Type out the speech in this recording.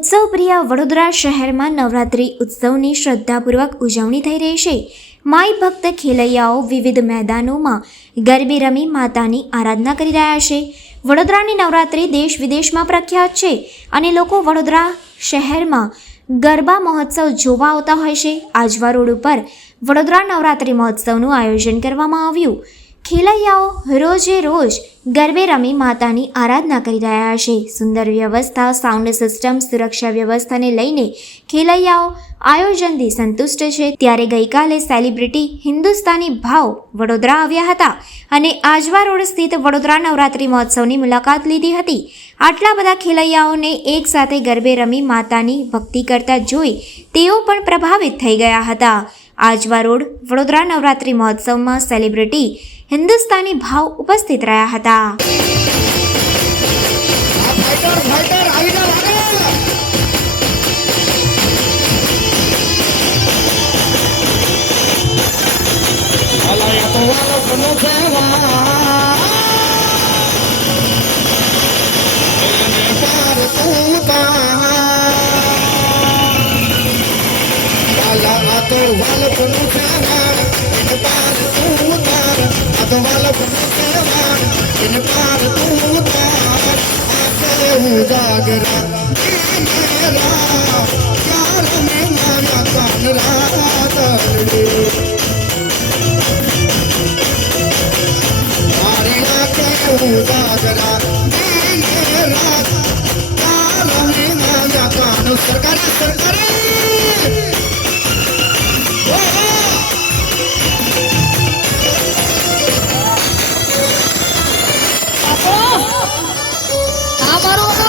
ઉત્સવપ્રિય વડોદરા શહેરમાં નવરાત્રિ ઉત્સવની શ્રદ્ધાપૂર્વક ઉજવણી થઈ રહી છે। માઈ ભક્ત ખેલૈયાઓ વિવિધ મેદાનોમાં ગરબે રમી માતાની આરાધના કરી રહ્યા છે। વડોદરાની નવરાત્રિ દેશ વિદેશમાં પ્રખ્યાત છે અને લોકો વડોદરા શહેરમાં ગરબા મહોત્સવ જોવા આવતા હોય છે। આજવા રોડ ઉપર વડોદરા નવરાત્રિ મહોત્સવનું આયોજન કરવામાં આવ્યું। ખેલૈયાઓ રોજે રોજ ગરબે રમી માતાની આરાધના કરી રહ્યા છે। સુંદર વ્યવસ્થા, સાઉન્ડ સિસ્ટમ, સુરક્ષા વ્યવસ્થાને લઈને ખેલૈયાઓ આયોજનથી સંતુષ્ટ છે। ત્યારે ગઈકાલે સેલિબ્રિટી હિન્દુસ્તાની ભાવ વડોદરા આવ્યા હતા અને આજવા રોડ સ્થિત વડોદરા નવરાત્રિ મહોત્સવની મુલાકાત લીધી હતી। આટલા બધા ખેલૈયાઓને એક સાથે ગરબે રમી માતાની ભક્તિ કરતા જોઈ તેઓ પણ પ્રભાવિત થઈ ગયા હતા। આજવા રોડ વડોદરા નવરાત્રિ મહોત્સવમાં સેલિબ્રિટી હિન્દુસ્તાની ભાવ ઉપસ્થિત રહ્યા હતા। મારો